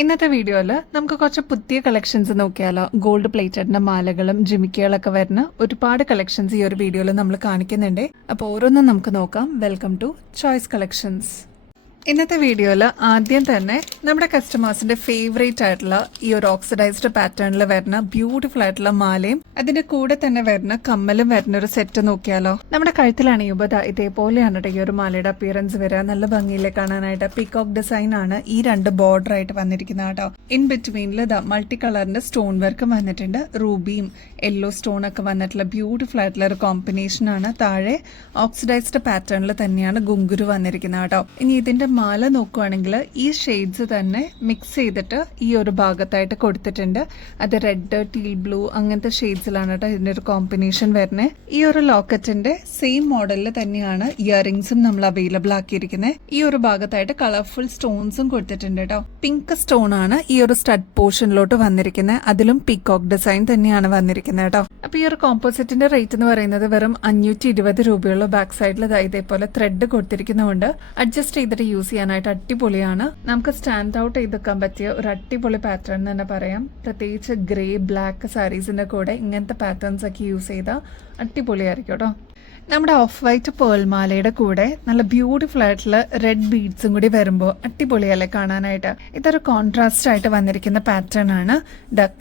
ഇന്നത്തെ വീഡിയോയിൽ നമുക്ക് കുറച്ച് പുതിയ കളക്ഷൻസ് നോക്കിയാലോ. ഗോൾഡ് പ്ലേറ്റഡിന്റെ മാലകളും ജിമിക്കുകളൊക്കെ വരുന്ന ഒരുപാട് കളക്ഷൻസ് ഈ ഒരു വീഡിയോയിൽ നമ്മൾ കാണിക്കുന്നുണ്ട്. അപ്പോൾ ഓരോന്നും നമുക്ക് നോക്കാം. Welcome to choice collections. ഇന്നത്തെ വീഡിയോയിൽ ആദ്യം തന്നെ നമ്മുടെ കസ്റ്റമേഴ്സിന്റെ ഫേവറേറ്റ് ആയിട്ടുള്ള ഈ ഒരു ഓക്സിഡൈസ്ഡ് പാറ്റേണിൽ വരുന്ന ബ്യൂട്ടിഫുൾ ആയിട്ടുള്ള മാലയും അതിന്റെ കൂടെ തന്നെ വരുന്ന കമ്മലും വരുന്ന ഒരു സെറ്റ് നോക്കിയാലോ. നമ്മുടെ കഴുത്തിലണിയുമ്പോൾ ഇതേപോലെയാണ് ഈ ഒരു മാലയുടെ അപ്പിയറൻസ് വരിക. നല്ല ഭംഗിയിലെ കാണാനായിട്ട് പീകോക്ക് ഡിസൈൻ ആണ് ഈ രണ്ട് ബോർഡർ ആയിട്ട് വന്നിരിക്കുന്നത് കേട്ടോ. ഇൻ ബിറ്റ്വീനിൽ മൾട്ടി കളറിന്റെ സ്റ്റോൺ വർക്കും വന്നിട്ടുണ്ട്. റൂബിയും യെല്ലോ സ്റ്റോൺ ഒക്കെ വന്നിട്ടുള്ള ബ്യൂട്ടിഫുൾ ആയിട്ടുള്ള ഒരു കോമ്പിനേഷൻ ആണ്. താഴെ ഓക്സിഡൈസ്ഡ് പാറ്റേണിൽ തന്നെയാണ് ഗുങ്കുരു വന്നിരിക്കുന്നത് കേട്ടോ. ഇനി ഇതിന്റെ മാല നോക്കുവാണെങ്കിൽ ഈ ഷെയ്ഡ്സ് തന്നെ മിക്സ് ചെയ്തിട്ട് ഈ ഒരു ഭാഗത്തായിട്ട് കൊടുത്തിട്ടുണ്ട്. അത് റെഡ്, ടീൽ ബ്ലൂ അങ്ങനത്തെ ഷെയ്ഡ്സിലാണ് കേട്ടോ ഇതിന്റെ ഒരു കോമ്പിനേഷൻ വരുന്നത്. ഈ ഒരു ലോക്കറ്റിന്റെ സെയിം മോഡലിൽ തന്നെയാണ് ഇയറിംഗ്സും നമ്മൾ അവൈലബിൾ ആക്കിയിരിക്കുന്നത്. ഈ ഒരു ഭാഗത്തായിട്ട് കളർഫുൾ സ്റ്റോൺസും കൊടുത്തിട്ടുണ്ട് കേട്ടോ. പിങ്ക് സ്റ്റോൺ ആണ് ഈ ഒരു സ്റ്റഡ് പോർഷനിലോട്ട് വന്നിരിക്കുന്നത്. അതിലും പീകോക്ക് ഡിസൈൻ തന്നെയാണ് വന്നിരിക്കുന്നത് കേട്ടോ. അപ്പൊ ഈ ഒരു കോമ്പോസിറ്റിന്റെ റേറ്റ് എന്ന് പറയുന്നത് വെറും 520 രൂപയുള്ള. ബാക്ക് സൈഡിൽ ഇതേപോലെ ത്രെഡ് കൊടുത്തിരിക്കുന്നതുകൊണ്ട് അഡ്ജസ്റ്റ് ചെയ്തിട്ട് യൂസ് ചെയ്യാനായിട്ട് അടിപൊളിയാണ്. നമുക്ക് സ്റ്റാൻഡ് ഔട്ട് ചെയ്തെക്കാൻ പറ്റിയ ഒരു അടിപൊളി പാറ്റേൺ തന്നെ പറയാം. പ്രത്യേകിച്ച് ഗ്രേ ബ്ലാക്ക് സാരീസിന്റെ കൂടെ ഇങ്ങനത്തെ പാറ്റേൺസ് ഒക്കെ യൂസ് ചെയ്താൽ അടിപൊളിയായിരിക്കും കേട്ടോ. നമ്മുടെ ഓഫ് വൈറ്റ് പേൾ മാലയുടെ കൂടെ നല്ല ബ്യൂട്ടിഫുൾ ആയിട്ടുള്ള റെഡ് ബീഡ്സും കൂടി വരുമ്പോൾ അടിപൊളിയല്ലേ കാണാനായിട്ട്. ഇതൊരു കോൺട്രാസ്റ്റ് ആയിട്ട് വന്നിരിക്കുന്ന പാറ്റേൺ ആണ്.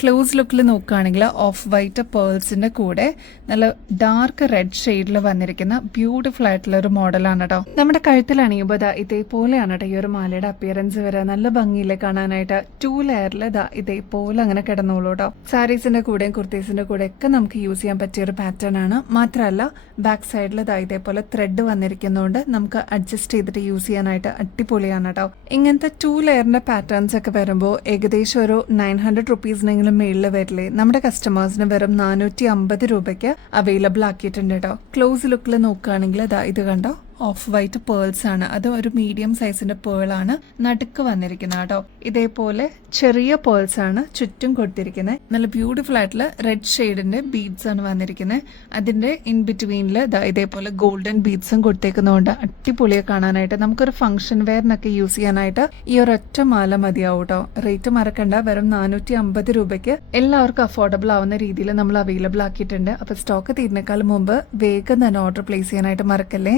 ക്ലോസ് ലുക്കിൽ നോക്കുകയാണെങ്കിൽ ഓഫ് വൈറ്റ് പേൾസിന്റെ കൂടെ നല്ല ഡാർക്ക് റെഡ് ഷെയ്ഡിൽ വന്നിരിക്കുന്ന ബ്യൂട്ടിഫുൾ ആയിട്ടുള്ള ഒരു മോഡലാണ് കേട്ടോ. നമ്മുടെ കഴുത്തിൽ അണിയുമ്പോൾ ഇതേപോലെയാണ് കേട്ടോ ഈ ഒരു മാലയുടെ അപ്പിയറൻസ് വരിക. നല്ല ഭംഗിയില്ലേ കാണാനായിട്ട്. 2 ലെയറിൽ ഇതേപോലെ അങ്ങനെ കിടന്നോളൂ കേട്ടോ. സാരീസിന്റെ കൂടെയും കുർത്തീസിന്റെ കൂടെ ഒക്കെ നമുക്ക് യൂസ് ചെയ്യാൻ പറ്റിയ ഒരു പാറ്റേൺ ആണ്. മാത്രമല്ല ബാക്ക് സൈഡിൽ ഇതേപോലെ ത്രെഡ് വന്നിരിക്കുന്നതുകൊണ്ട് നമുക്ക് അഡ്ജസ്റ്റ് ചെയ്തിട്ട് യൂസ് ചെയ്യാനായിട്ട് അടിപൊളിയാണ് കേട്ടോ. ഇങ്ങനത്തെ 2 ലെയറിന്റെ പാറ്റേൺസ് ഒക്കെ വരുമ്പോൾ ഏകദേശം ഒരു 900 റുപ്പീസിനെങ്കിലും മേളിൽ വരില്ലേ. നമ്മുടെ കസ്റ്റമേഴ്സിന് വെറും 450 രൂപയ്ക്ക് അവൈലബിൾ ആക്കിയിട്ടുണ്ട് കേട്ടോ. ക്ലോസ് ലുക്കിൽ നോക്കുകയാണെങ്കിൽ ഇത് കണ്ടോ, ഓഫ് വൈറ്റ് പേൾസ് ആണ്. അത് ഒരു മീഡിയം സൈസിന്റെ പേൾ ആണ് നടുക്ക് വന്നിരിക്കുന്നത് കേട്ടോ. ഇതേപോലെ ചെറിയ പേൾസ് ആണ് ചുറ്റും കൊടുത്തിരിക്കുന്നത്. നല്ല ബ്യൂട്ടിഫുൾ ആയിട്ടുള്ള റെഡ് ഷെയ്ഡിന്റെ ബീഡ്സ് ആണ് വന്നിരിക്കുന്നത്. അതിന്റെ ഇൻ ബിറ്റ്വീനിൽ ഇതേപോലെ ഗോൾഡൻ ബീഡ്സും കൊടുത്തേക്കുന്നതുകൊണ്ട് അടിപൊളിയെ കാണാനായിട്ട്. നമുക്കൊരു ഫംഗ്ഷൻ വെയറിനൊക്കെ യൂസ് ചെയ്യാനായിട്ട് ഈ ഒരൊറ്റ മാല മതിയാവും കേട്ടോ. റേറ്റ് മറക്കണ്ട, വെറും 450 രൂപയ്ക്ക് എല്ലാവർക്കും അഫോർഡബിൾ ആവുന്ന രീതിയിൽ നമ്മൾ അവൈലബിൾ ആക്കിയിട്ടുണ്ട്. അപ്പൊ സ്റ്റോക്ക് തീരുന്നേക്കാൾ മുമ്പ് വേഗം തന്നെ ഓർഡർ പ്ലേസ് ചെയ്യാനായിട്ട് മറക്കല്ലേ.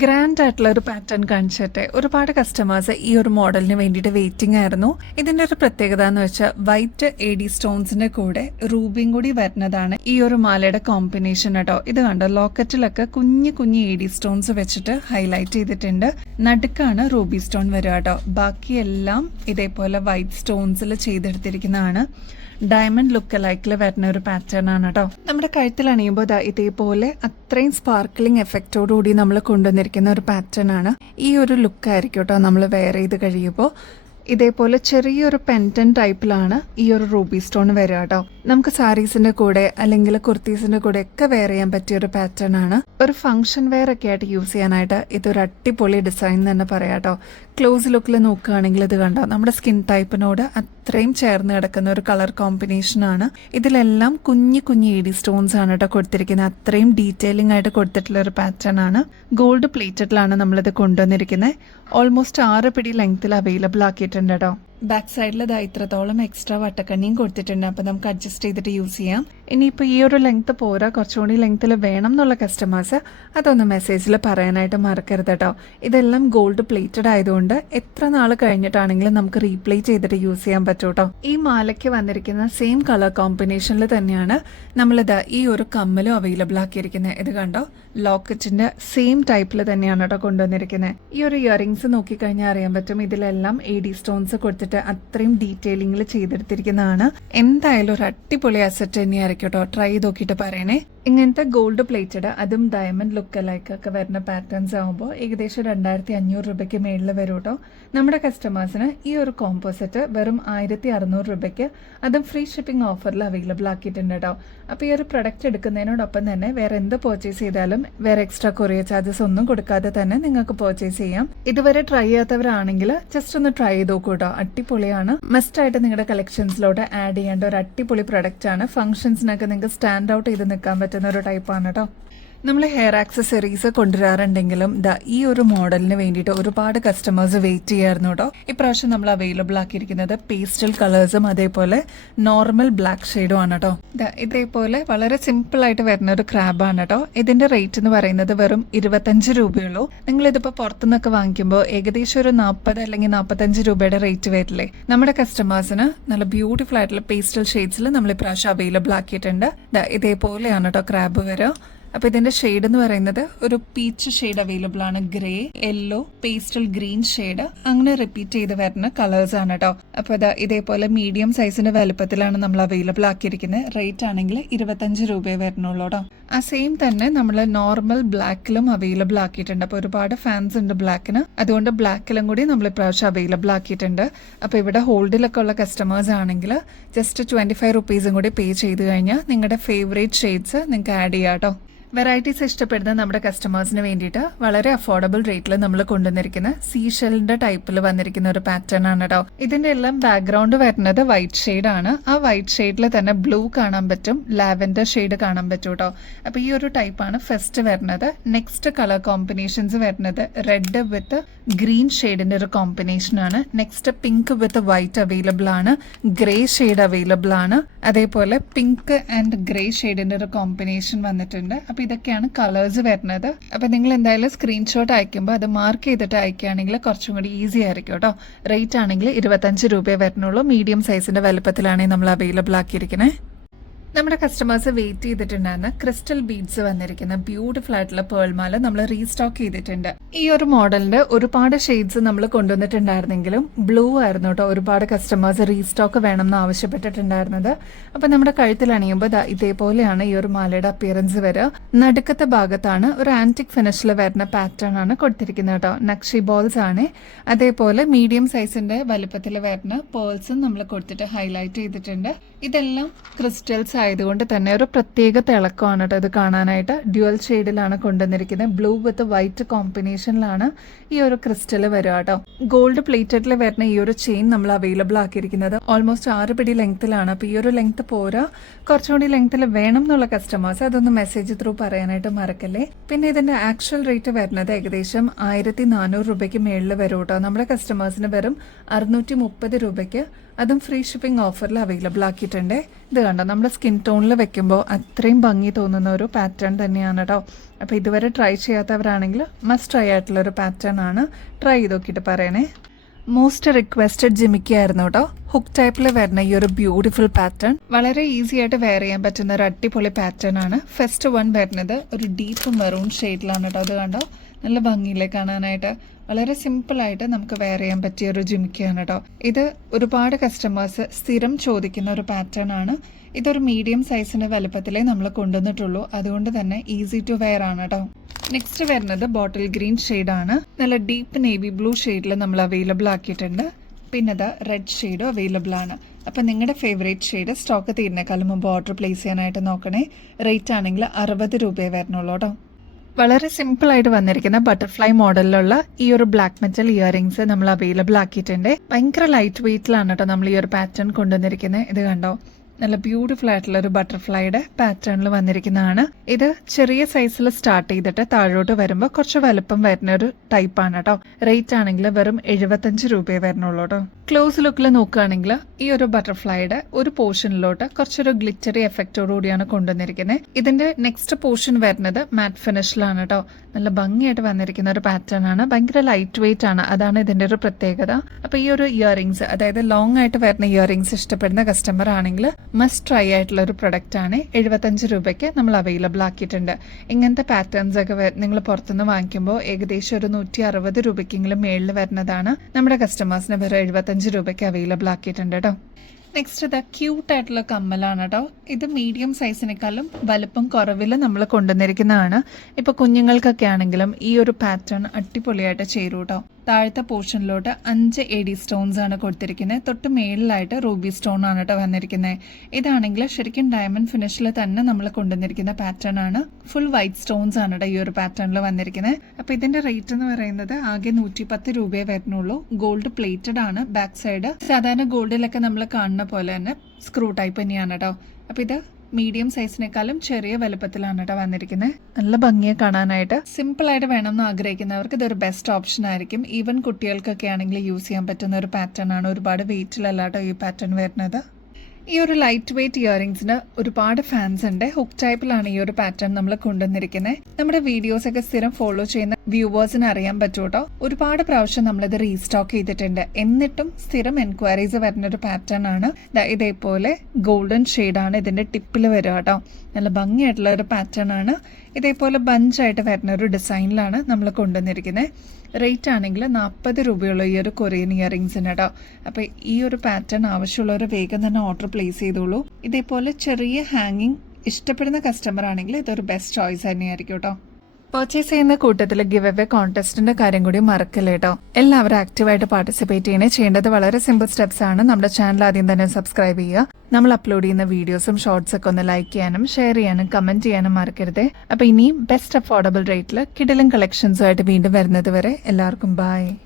ഗ്രാൻഡ് ആയിട്ടുള്ള ഒരു പാറ്റേൺ കാണിച്ചിട്ട് ഒരുപാട് കസ്റ്റമേഴ്സ് ഈ ഒരു മോഡലിന് വേണ്ടിയിട്ട് വെയിറ്റിംഗ് ആയിരുന്നു. ഇതിന്റെ ഒരു പ്രത്യേകത എന്ന് വെച്ചാൽ വൈറ്റ് AD സ്റ്റോൺസിന്റെ കൂടെ റൂബിയും കൂടി വരുന്നതാണ് ഈ ഒരു മാലയുടെ കോമ്പിനേഷൻ കേട്ടോ. ഇത് കണ്ടോ, ലോക്കറ്റിലൊക്കെ കുഞ്ഞു കുഞ്ഞു AD സ്റ്റോൺസ് വെച്ചിട്ട് ഹൈലൈറ്റ് ചെയ്തിട്ടുണ്ട്. നടുക്കാണ് റൂബി സ്റ്റോൺ വരിക കേട്ടോ. ബാക്കിയെല്ലാം ഇതേപോലെ വൈറ്റ് സ്റ്റോൺസിൽ ചെയ്തെടുത്തിരിക്കുന്നതാണ്. ഡയമണ്ട് ലുക്ക് ലൈക്കിൽ വരുന്ന ഒരു പാറ്റേൺ ആണ് കേട്ടോ. നമ്മുടെ കഴുത്തിൽ അണിയുമ്പോൾ ഇതേപോലെ അത്രയും സ്പാർക്ലിംഗ് എഫക്റ്റോടുകൂടി നമ്മൾ കൊണ്ടുവന്നിരിക്കുന്ന ഒരു പാറ്റേൺ ആണ്. ഈ ഒരു ലുക്ക് ആയിരിക്കും കേട്ടോ നമ്മൾ വെയർ ചെയ്ത് കഴിയുമ്പോൾ. ഇതേപോലെ ചെറിയൊരു പെൻറ്റൻ ടൈപ്പിലാണ് ഈ ഒരു റൂബി സ്റ്റോൺ വരിക കേട്ടോ. നമുക്ക് സാരീസിന്റെ കൂടെ അല്ലെങ്കിൽ കുർത്തീസിന്റെ കൂടെ ഒക്കെ വെയർ ചെയ്യാൻ പറ്റിയ ഒരു പാറ്റേൺ ആണ്. ഒരു ഫംഗ്ഷൻ വെയർ ഒക്കെ ആയിട്ട് യൂസ് ചെയ്യാനായിട്ട് ഇതൊരു അടിപൊളി ഡിസൈൻ തന്നെ പറയാം കേട്ടോ. ക്ലോസ് ലുക്കിൽ നോക്കുകയാണെങ്കിൽ ഇത് കണ്ടോ, നമ്മുടെ സ്കിൻ ടൈപ്പിനോട് അത്രയും ചേർന്ന് കിടക്കുന്ന ഒരു കളർ കോമ്പിനേഷൻ ആണ്. ഇതിലെല്ലാം കുഞ്ഞു കുഞ്ഞു AD സ്റ്റോൺസ് ആണ് കേട്ടോ കൊടുത്തിരിക്കുന്നത്. അത്രയും ഡീറ്റെയിലിംഗ് ആയിട്ട് കൊടുത്തിട്ടുള്ള ഒരു പാറ്റേൺ ആണ്. ഗോൾഡ് പ്ലേറ്റഡിലാണ് നമ്മളിത് കൊണ്ടുവന്നിരിക്കുന്നത്. ഓൾമോസ്റ്റ് 6 പിടി ലെങ്ത്തിൽ അവൈലബിൾ ആക്കിയിട്ടുണ്ട് കേട്ടോ. ബാക്ക് സൈഡിൽ ഇത്രത്തോളം എക്സ്ട്രാ വട്ടക്കണ്ണിയും കൊടുത്തിട്ടുണ്ട്. അപ്പൊ നമുക്ക് അഡ്ജസ്റ്റ് ചെയ്തിട്ട് യൂസ് ചെയ്യാം. ഇനിയിപ്പോൾ ഈ ഒരു ലെങ്ത് പോരാ, കുറച്ചുകൂടി ലെങ്ത്തിൽ വേണം എന്നുള്ള കസ്റ്റമേഴ്സ് അതൊന്ന് മെസ്സേജിൽ പറയാനായിട്ട് മറക്കരുത് കേട്ടോ. ഇതെല്ലാം ഗോൾഡ് പ്ലേറ്റഡ് ആയതുകൊണ്ട് എത്ര നാൾ കഴിഞ്ഞിട്ടാണെങ്കിലും നമുക്ക് റീപ്ലേസ് ചെയ്തിട്ട് യൂസ് ചെയ്യാൻ പറ്റും കേട്ടോ. ഈ മാലയ്ക്ക് വന്നിരിക്കുന്ന സെയിം കളർ കോമ്പിനേഷനിൽ തന്നെയാണ് നമ്മളിത് ഈ ഒരു കമ്മലും അവൈലബിൾ ആക്കിയിരിക്കുന്നത്. ഇത് കണ്ടോ, ലോക്കറ്റിന്റെ സെയിം ടൈപ്പിൽ തന്നെയാണ് കേട്ടോ കൊണ്ടുവന്നിരിക്കുന്നത്. ഈ ഒരു ഇയറിംഗ്സ് നോക്കിക്കഴിഞ്ഞാൽ അറിയാൻ പറ്റും ഇതിലെല്ലാം AD സ്റ്റോൺസ് കൊടുത്തിട്ട് അത്രയും ഡീറ്റെയിലിംഗിൽ ചെയ്തെടുത്തിരിക്കുന്നതാണ്. എന്തായാലും ഒരു അടിപൊളി അസറ്റ് തന്നെയായിരിക്കും കേട്ടോ. ട്രൈ ചെയ്ത് നോക്കിയിട്ട് പറയണേ. ഇങ്ങനത്തെ ഗോൾഡ് പ്ലേറ്റഡ് അതും ഡയമണ്ട് ലുക്ക് ലൈക്കൊക്കെ വരുന്ന പാറ്റേൺസ് ആകുമ്പോൾ ഏകദേശം 2500 രൂപയ്ക്ക് മേളിൽ വരും കേട്ടോ. നമ്മുടെ കസ്റ്റമേഴ്സിന് ഈ ഒരു കോമ്പോസിറ്റ് വെറും 1600 രൂപയ്ക്ക് അതും ഫ്രീ ഷിപ്പിംഗ് ഓഫറിൽ അവൈലബിൾ ആക്കിയിട്ടുണ്ട് കേട്ടോ. അപ്പോൾ ഈ ഒരു പ്രൊഡക്റ്റ് എടുക്കുന്നതിനോടൊപ്പം തന്നെ വേറെ എന്ത് പർച്ചേസ് ചെയ്താലും വേറെ എക്സ്ട്രാ കൊറിയർ ചാർജസ് ഒന്നും കൊടുക്കാതെ തന്നെ നിങ്ങൾക്ക് പർച്ചേസ് ചെയ്യാം. ഇതുവരെ ട്രൈ ചെയ്യാത്തവരാണെങ്കിൽ ജസ്റ്റ് ഒന്ന് ട്രൈ ചെയ്ത് നോക്കൂ കേട്ടോ. അടിപൊളിയാണ്. മസ്റ്റ് ആയിട്ട് നിങ്ങളുടെ കളക്ഷൻസിലോട്ട് ആഡ് ചെയ്യേണ്ട ഒരു അടിപൊളി പ്രൊഡക്റ്റ് ആണ്. ഫംഗ്ഷൻസിനൊക്കെ നിങ്ങൾക്ക് സ്റ്റാൻഡ് ഔട്ട് ചെയ്ത് നിൽക്കാൻ പറ്റുന്ന ഒരു ടൈപ്പാണ് കേട്ടോ. നമ്മൾ ഹെയർ ആക്സസറീസ് കൊണ്ടുവരാറുണ്ടെങ്കിലും ഈ ഒരു മോഡലിന് വേണ്ടിയിട്ട് ഒരുപാട് കസ്റ്റമേഴ്സ് വെയിറ്റ് ചെയ്യായിരുന്നു കേട്ടോ. ഇപ്രാവശ്യം നമ്മൾ അവൈലബിൾ ആക്കിയിരിക്കുന്നത് പേസ്റ്റൽ കളേഴ്സും അതേപോലെ നോർമൽ ബ്ലാക്ക് ഷെയ്ഡും ആണ് കേട്ടോ. ഇതേപോലെ വളരെ സിമ്പിൾ ആയിട്ട് വരുന്ന ഒരു ക്രാബാണ് കേട്ടോ. ഇതിന്റെ റേറ്റ് എന്ന് പറയുന്നത് വെറും 25 രൂപയുള്ളൂ. നിങ്ങൾ ഇതിപ്പോൾ പുറത്തുനിന്നൊക്കെ വാങ്ങിക്കുമ്പോൾ ഏകദേശം ഒരു 40 അല്ലെങ്കിൽ 45 രൂപയുടെ റേറ്റ് വരില്ലേ. നമ്മുടെ കസ്റ്റമേഴ്സിന് നല്ല ബ്യൂട്ടിഫുൾ ആയിട്ടുള്ള പേസ്റ്റൽ ഷെയ്ഡ്സിൽ നമ്മൾ ഇപ്രാവശ്യം അവൈലബിൾ ആക്കിയിട്ടുണ്ട്. ഇതേപോലെയാണ് കേട്ടോ ക്രാബ് വരിക. അപ്പൊ ഇതിന്റെ ഷെയ്ഡ് എന്ന് പറയുന്നത് ഒരു പീച്ച് ഷെയ്ഡ് അവൈലബിൾ ആണ്, grey, yellow, pastel green shade, അങ്ങനെ റിപ്പീറ്റ് ചെയ്ത് വരുന്ന കളേഴ്സ് ആണ് കേട്ടോ. അപ്പൊ ഇതേപോലെ മീഡിയം സൈസിന്റെ വലുപ്പത്തിലാണ് നമ്മൾ അവൈലബിൾ ആക്കിയിരിക്കുന്നത്. റേറ്റ് ആണെങ്കിൽ 25 രൂപയെ വരുന്നുള്ളൂ കേട്ടോ. ആ സെയിം തന്നെ നമ്മൾ നോർമൽ ബ്ലാക്കിലും അവൈലബിൾ ആക്കിയിട്ടുണ്ട്. അപ്പൊ ഒരുപാട് ഫാൻസ് ഉണ്ട് ബ്ലാക്കിന്, അതുകൊണ്ട് ബ്ലാക്കിലും കൂടി നമ്മൾ ഇപ്രാവശ്യം അവൈലബിൾ ആക്കിയിട്ടുണ്ട്. അപ്പൊ ഇവിടെ ഹോൾഡിലൊക്കെ ഉള്ള കസ്റ്റമേഴ്സ് ആണെങ്കിൽ ജസ്റ്റ് 25 റുപ്പീസും കൂടി പേ ചെയ്ത് കഴിഞ്ഞാൽ നിങ്ങളുടെ ഫേവറേറ്റ് ഷെയ്ഡ്സ് നിങ്ങൾക്ക് ആഡ് ചെയ്യാം കേട്ടോ. വെറൈറ്റീസ് ഇഷ്ടപ്പെടുന്ന നമ്മുടെ കസ്റ്റമേഴ്സിന് വേണ്ടിയിട്ട് വളരെ അഫോർഡബിൾ റേറ്റിൽ നമ്മൾ കൊണ്ടുവന്നിരിക്കുന്ന സീഷെല്ലിന്റെ ടൈപ്പിൽ വന്നിരിക്കുന്ന ഒരു പാറ്റേൺ ആണ് കേട്ടോ. ഇതിന്റെ എല്ലാം ബാക്ക്ഗ്രൗണ്ട് വരുന്നത് വൈറ്റ് ഷെയ്ഡ് ആണ്. ആ വൈറ്റ് ഷെയ്ഡിൽ തന്നെ ബ്ലൂ കാണാൻ പറ്റും, ലാവൻഡർ ഷെയ്ഡ് കാണാൻ പറ്റും കേട്ടോ. അപ്പൊ ഈ ഒരു ടൈപ്പാണ് ഫസ്റ്റ് വരുന്നത്. നെക്സ്റ്റ് കളർ കോമ്പിനേഷൻസ് വരുന്നത് റെഡ് വിത്ത് ഗ്രീൻ ഷെയ്ഡിന്റെ ഒരു കോമ്പിനേഷൻ ആണ്. നെക്സ്റ്റ് പിങ്ക് വിത്ത് വൈറ്റ് അവൈലബിൾ ആണ്, ഗ്രേ ഷെയ്ഡ് അവൈലബിൾ ആണ്, അതേപോലെ പിങ്ക് ആൻഡ് ഗ്രേ ഷെയ്ഡിന്റെ ഒരു കോമ്പിനേഷൻ വന്നിട്ടുണ്ട്. ഇതൊക്കെയാണ് കളേഴ്സ് വരുന്നത്. അപ്പൊ നിങ്ങൾ എന്തായാലും സ്ക്രീൻഷോട്ട് അയക്കുമ്പോൾ അത് മാർക്ക് ചെയ്തിട്ട് അയക്കുകയാണെങ്കിൽ കുറച്ചും കൂടി ഈസി ആയിരിക്കും കേട്ടോ. റേറ്റ് ആണെങ്കിൽ 25 രൂപയെ വരുന്നുള്ളൂ. മീഡിയം സൈസിന്റെ വലുപ്പത്തിലാണ് നമ്മൾ അവൈലബിൾ ആക്കിയിരിക്കുന്നത്. നമ്മുടെ കസ്റ്റമേഴ്സ് വെയിറ്റ് ചെയ്തിട്ടുണ്ടായിരുന്ന ക്രിസ്റ്റൽ ബീഡ്സ് വന്നിരിക്കുന്ന ബ്യൂട്ടിഫുൾ ആയിട്ടുള്ള പേൾമാല നമ്മൾ റീസ്റ്റോക്ക് ചെയ്തിട്ടുണ്ട്. ഈ ഒരു മോഡലിന്റെ ഒരുപാട് ഷെയ്ഡ്സ് നമ്മൾ കൊണ്ടുവന്നിട്ടുണ്ടായിരുന്നെങ്കിലും ബ്ലൂ ആയിരുന്നു കേട്ടോ ഒരുപാട് കസ്റ്റമേഴ്സ് റീസ്റ്റോക്ക് വേണം എന്ന് ആവശ്യപ്പെട്ടിട്ടുണ്ടായിരുന്നത്. അപ്പൊ നമ്മുടെ കഴുത്തിൽ അണിയുമ്പോൾ ഇതേപോലെയാണ് ഈ ഒരു മാലയുടെ അപ്പിയറൻസ് വരിക. നടുക്കത്തെ ഭാഗത്താണ് ഒരു ആന്റിക് ഫിനിഷിൽ വരുന്ന പാറ്റേൺ ആണ് കൊടുത്തിരിക്കുന്നത് കേട്ടോ. നക്ഷി ബോൾസ് ആണ്. അതേപോലെ മീഡിയം സൈസിന്റെ വലുപ്പത്തിൽ വരുന്ന പേൾസും നമ്മൾ കൊടുത്തിട്ട് ഹൈലൈറ്റ് ചെയ്തിട്ടുണ്ട്. ഇതെല്ലാം ക്രിസ്റ്റൽസ് ആയതുകൊണ്ട് തന്നെ ഒരു പ്രത്യേക തിളക്കമാണ് കേട്ടോ ഇത് കാണാനായിട്ട്. ഡ്യുവൽ ഷെയ്ഡിലാണ് കൊണ്ടുവന്നിരിക്കുന്നത്. ബ്ലൂ വിത്ത് വൈറ്റ് കോമ്പിനേഷനിലാണ് ഈ ഒരു ക്രിസ്റ്റൽ വരിക കേട്ടോ. ഗോൾഡ് പ്ലേറ്റഡിൽ വരുന്ന ഈ ഒരു ചെയിൻ നമ്മൾ അവൈലബിൾ ആക്കിയിരിക്കുന്നത് ഓൾമോസ്റ്റ് 6 പിടി ലെങ്ത്തിലാണ്. അപ്പൊ ഈ ഒരു ലെങ്ത് പോരാ, കുറച്ചുകൂടി ലെങ്ത്തിൽ വേണം എന്നുള്ള കസ്റ്റമേഴ്സ് അതൊന്ന് മെസ്സേജ് ത്രൂ പറയാനായിട്ട് മറക്കല്ലേ. പിന്നെ ഇതിന്റെ ആക്ച്വൽ റേറ്റ് വരുന്നത് ഏകദേശം 1400 രൂപയ്ക്ക് മേളിൽ വരും കേട്ടോ. നമ്മുടെ കസ്റ്റമേഴ്സിന് വെറും 630 രൂപയ്ക്ക്, അതും ഫ്രീ ഷിപ്പിംഗ് ഓഫറിൽ അവൈലബിൾ ആക്കിയിട്ടുണ്ട്. ഇത് കണ്ടോ, നമ്മുടെ സ്കിൻ ടോണിൽ വെക്കുമ്പോൾ അത്രയും ഭംഗി തോന്നുന്ന ഒരു പാറ്റേൺ തന്നെയാണ് കേട്ടോ. അപ്പോൾ ഇതുവരെ ട്രൈ ചെയ്യാത്തവരാണെങ്കിൽ മസ്റ്റ് ട്രൈ ആയിട്ടുള്ള ഒരു പാറ്റേൺ ആണ്. ട്രൈ ചെയ്ത് നോക്കിയിട്ട് പറയണേ. മോസ്റ്റ് റിക്വസ്റ്റഡ് ജിമിക്കി ആയിരുന്നു കേട്ടോ. ഹുക്ക് ടൈപ്പിൽ വരുന്ന ഈ ഒരു ബ്യൂട്ടിഫുൾ പാറ്റേൺ വളരെ ഈസി ആയിട്ട് വെയർ ചെയ്യാൻ പറ്റുന്ന ഒരു അടിപൊളി പാറ്റേൺ ആണ്. ഫസ്റ്റ് വൺ വരുന്നത് ഒരു ഡീപ്പ് മെറൂൺ ഷെയ്ഡിലാണ് കേട്ടോ. അത് കണ്ടോ, നല്ല ഭംഗിയില്ലേ കാണാനായിട്ട്. വളരെ സിമ്പിളായിട്ട് നമുക്ക് വെയർ ചെയ്യാൻ പറ്റിയ ഒരു ജിമിക്കിയാണ് കേട്ടോ. ഇത് ഒരുപാട് കസ്റ്റമേഴ്സ് സ്ഥിരം ചോദിക്കുന്ന ഒരു പാറ്റേൺ ആണ്. ഇതൊരു മീഡിയം സൈസിന്റെ വലുപ്പത്തിലേ നമ്മൾ കൊണ്ടുവന്നിട്ടുള്ളൂ, അതുകൊണ്ട് തന്നെ ഈസി ടു വെയർ ആണ് കേട്ടോ. നെക്സ്റ്റ് വരുന്നത് ബോട്ടിൽ ഗ്രീൻ ഷെയ്ഡാണ്. നല്ല ഡീപ്പ് നേവി ബ്ലൂ ഷെയ്ഡിൽ നമ്മൾ അവൈലബിൾ ആക്കിയിട്ടുണ്ട്. പിന്നെ റെഡ് ഷെയ്ഡും അവൈലബിൾ ആണ്. അപ്പം നിങ്ങളുടെ ഫേവറേറ്റ് ഷെയ്ഡ് സ്റ്റോക്ക് തീരുന്നേക്കാളും മുമ്പ് ഓർഡർ പ്ലേസ് ചെയ്യാനായിട്ട് നോക്കണേ. റേറ്റ് ആണെങ്കിൽ 60 രൂപയെ വരുന്നുള്ളൂ കേട്ടോ. വളരെ സിമ്പിൾ ആയിട്ട് വന്നിരിക്കുന്ന ബട്ടർഫ്ലൈ മോഡലിലുള്ള ഈ ഒരു ബ്ലാക്ക് മെറ്റൽ ഇയറിംഗ്സ് നമ്മൾ അവൈലബിൾ ആക്കിയിട്ടുണ്ട്. ഭയങ്കര ലൈറ്റ് വെയിറ്റിലാണ് കേട്ടോ നമ്മൾ ഈ ഒരു പാറ്റേൺ കൊണ്ടുവന്നിരിക്കുന്നത്. ഇത് കണ്ടോ, നല്ല ബ്യൂട്ടിഫുൾ ആയിട്ടുള്ള ഒരു ബട്ടർഫ്ലൈയുടെ പാറ്റേണിൽ വന്നിരിക്കുന്നതാണ്. ഇത് ചെറിയ സൈസിൽ സ്റ്റാർട്ട് ചെയ്തിട്ട് താഴോട്ട് വരുമ്പോൾ കുറച്ച് വലുപ്പം വരുന്ന ഒരു ടൈപ്പാണ് കേട്ടോ. റേറ്റ് ആണെങ്കിൽ വെറും 75 രൂപയെ വരുന്നുള്ളൂ കേട്ടോ. ക്ലോസ് ലുക്കിൽ നോക്കുകയാണെങ്കിൽ ഈ ഒരു ബട്ടർഫ്ലൈയുടെ ഒരു പോർഷനിലോട്ട് കുറച്ചൊരു ഗ്ലിറ്ററി എഫക്റ്റോട് കൂടിയാണ് കൊണ്ടുവന്നിരിക്കുന്നത്. ഇതിന്റെ നെക്സ്റ്റ് പോർഷൻ വരുന്നത് മാറ്റ് ഫിനിഷിലാണ് കേട്ടോ. നല്ല ഭംഗിയായിട്ട് വന്നിരിക്കുന്ന ഒരു പാറ്റേൺ ആണ്. ഭയങ്കര ലൈറ്റ് വെയിറ്റ് ആണ്, അതാണ് ഇതിന്റെ ഒരു പ്രത്യേകത. അപ്പൊ ഈ ഒരു ഇയറിംഗ്സ്, അതായത് ലോങ് ആയിട്ട് വരുന്ന ഇയറിംഗ്സ് ഇഷ്ടപ്പെടുന്ന കസ്റ്റമർ ആണെങ്കിൽ മസ്റ്റ് ട്രൈ ആയിട്ടുള്ള ഒരു പ്രൊഡക്റ്റ് ആണ്. 75 രൂപയ്ക്ക് നമ്മൾ അവൈലബിൾ ആക്കിയിട്ടുണ്ട്. ഇങ്ങനത്തെ പാറ്റേൺസ് ഒക്കെ നിങ്ങൾ പുറത്തുനിന്ന് വാങ്ങിക്കുമ്പോൾ ഏകദേശം ഒരു 160 രൂപയ്ക്കെങ്കിലും മേളിൽ വരുന്നതാണ്. നമ്മുടെ കസ്റ്റമേഴ്സിന് വെറും 75 രൂപയ്ക്ക് അവൈലബിൾ ആക്കിയിട്ടുണ്ട് കേട്ടോ. നെക്സ്റ്റ് ക്യൂട്ട് ആയിട്ടുള്ള കമ്മലാണ് കേട്ടോ. ഇത് മീഡിയം സൈസിനേക്കാളും വലുപ്പം കുറവിൽ നമ്മൾ കൊണ്ടുവന്നിരിക്കുന്നതാണ്. ഇപ്പൊ കുഞ്ഞുങ്ങൾക്കൊക്കെ ആണെങ്കിലും ഈ ഒരു പാറ്റേൺ അടിപൊളിയായിട്ട് ചേരും കേട്ടോ. താഴത്തെ പോർഷനിലോട്ട് 5 AD സ്റ്റോൺസ് ആണ് കൊടുത്തിരിക്കുന്നത്. തൊട്ട് മേളിലായിട്ട് റൂബി സ്റ്റോൺ ആണ് കേട്ടോ വന്നിരിക്കുന്നത്. ഇതാണെങ്കിൽ ശരിക്കും ഡയമണ്ട് ഫിനിഷിൽ തന്നെ നമ്മൾ കൊണ്ടുവന്നിരിക്കുന്ന പാറ്റേൺ ആണ്. ഫുൾ വൈറ്റ് സ്റ്റോൺസ് ആണ് കേട്ടോ ഈ ഒരു പാറ്റേണിൽ വന്നിരിക്കുന്നത്. അപ്പൊ ഇതിന്റെ റേറ്റ് എന്ന് പറയുന്നത് ആകെ 110 രൂപയെ വരുന്നുള്ളൂ. ഗോൾഡ് പ്ലേറ്റഡ് ആണ്. ബാക്ക് സൈഡ് സാധാരണ ഗോൾഡിലൊക്കെ നമ്മൾ കാണുന്ന പോലെ തന്നെ സ്ക്രൂ ടൈപ്പ് തന്നെയാണ് കേട്ടോ. അപ്പൊ ഇത് മീഡിയം സൈസിനേക്കാളും ചെറിയ വലുപ്പത്തിലാണ് കേട്ടോ വന്നിരിക്കുന്നത്. നല്ല ഭംഗിയെ കാണാനായിട്ട് സിമ്പിൾ ആയിട്ട് വേണമെന്ന് ആഗ്രഹിക്കുന്നവർക്ക് ഇതൊരു ബെസ്റ്റ് ഓപ്ഷൻ ആയിരിക്കും. ഈവൻ കുട്ടികൾക്കൊക്കെ ആണെങ്കിൽ യൂസ് ചെയ്യാൻ പറ്റുന്ന ഒരു പാറ്റേൺ ആണ്. ഒരുപാട് വെയിറ്റിലല്ല കേട്ടോ ഈ പാറ്റേൺ വരുന്നത്. ഈ ഒരു ലൈറ്റ് വെയിറ്റ് ഇയറിംഗ്സിന് ഒരുപാട് ഫാൻസ് ഉണ്ട്. ഹുക്ക് ടൈപ്പിലാണ് ഈ ഒരു പാറ്റേൺ നമ്മൾ കൊണ്ടുവന്നിരിക്കുന്നത്. നമ്മുടെ വീഡിയോസ് ഒക്കെ സ്ഥിരം ഫോളോ ചെയ്യുന്ന വ്യൂവേഴ്സിന് അറിയാൻ പറ്റും കേട്ടോ. ഒരുപാട് പ്രാവശ്യം നമ്മളിത് റീസ്റ്റോക്ക് ചെയ്തിട്ടുണ്ട്. എന്നിട്ടും സ്ഥിരം എൻക്വയറീസ് വരുന്ന ഒരു പാറ്റേൺ ആണ്. ഇതേപോലെ ഗോൾഡൻ ഷെയ്ഡാണ് ഇതിന്റെ ടിപ്പിൽ വരിക കേട്ടോ. നല്ല ഭംഗിയായിട്ടുള്ള ഒരു പാറ്റേൺ ആണ്. ഇതേപോലെ ബഞ്ചായിട്ട് വരുന്ന ഒരു ഡിസൈനിലാണ് നമ്മൾ കൊണ്ടുവന്നിരിക്കുന്നത്. റേറ്റ് ആണെങ്കിൽ 40 രൂപയുള്ള ഈ ഒരു കൊറിയൻ ഇയറിംഗ്സിന് കേട്ടോ. അപ്പോൾ ഈ ഒരു പാറ്റേൺ ആവശ്യമുള്ളവർ വേഗം തന്നെ ഓർഡർ പ്ലേസ് ചെയ്തോളൂ. ഇതേപോലെ ചെറിയ ഹാങ്ങിങ് ഇഷ്ടപ്പെടുന്ന കസ്റ്റമർ ആണെങ്കിൽ ഇതൊരു ബെസ്റ്റ് ചോയ്സ് തന്നെയായിരിക്കും കേട്ടോ. പർച്ചേസ് ചെയ്യുന്ന കൂട്ടത്തിൽ ഗിവ് അവേ കോൺടെസ്റ്റിന്റെ കാര്യം കൂടി മറക്കല്ലേ കേട്ടോ. എല്ലാവരും ആക്റ്റീവായിട്ട് പാർട്ടിസിപ്പേറ്റ് ചെയ്യേണ്ടത് വളരെ സിമ്പിൾ സ്റ്റെപ്സ് ആണ്. നമ്മുടെ ചാനൽ ആദ്യം തന്നെ സബ്സ്ക്രൈബ് ചെയ്യുക. നമ്മൾ അപ്ലോഡ് ചെയ്യുന്ന വീഡിയോസും ഷോർട്സ് ഒക്കെ ഒന്ന് ലൈക്ക് ചെയ്യാനും ഷെയർ ചെയ്യാനും കമന്റ് ചെയ്യാനും മറക്കരുത്. അപ്പൊ ഇനിയും ബെസ്റ്റ് അഫോർഡബിൾ റേറ്റിൽ കിടിലൻ കളക്ഷൻസുമായിട്ട് വീണ്ടും വരുന്നത് വരെ എല്ലാവർക്കും ബൈ.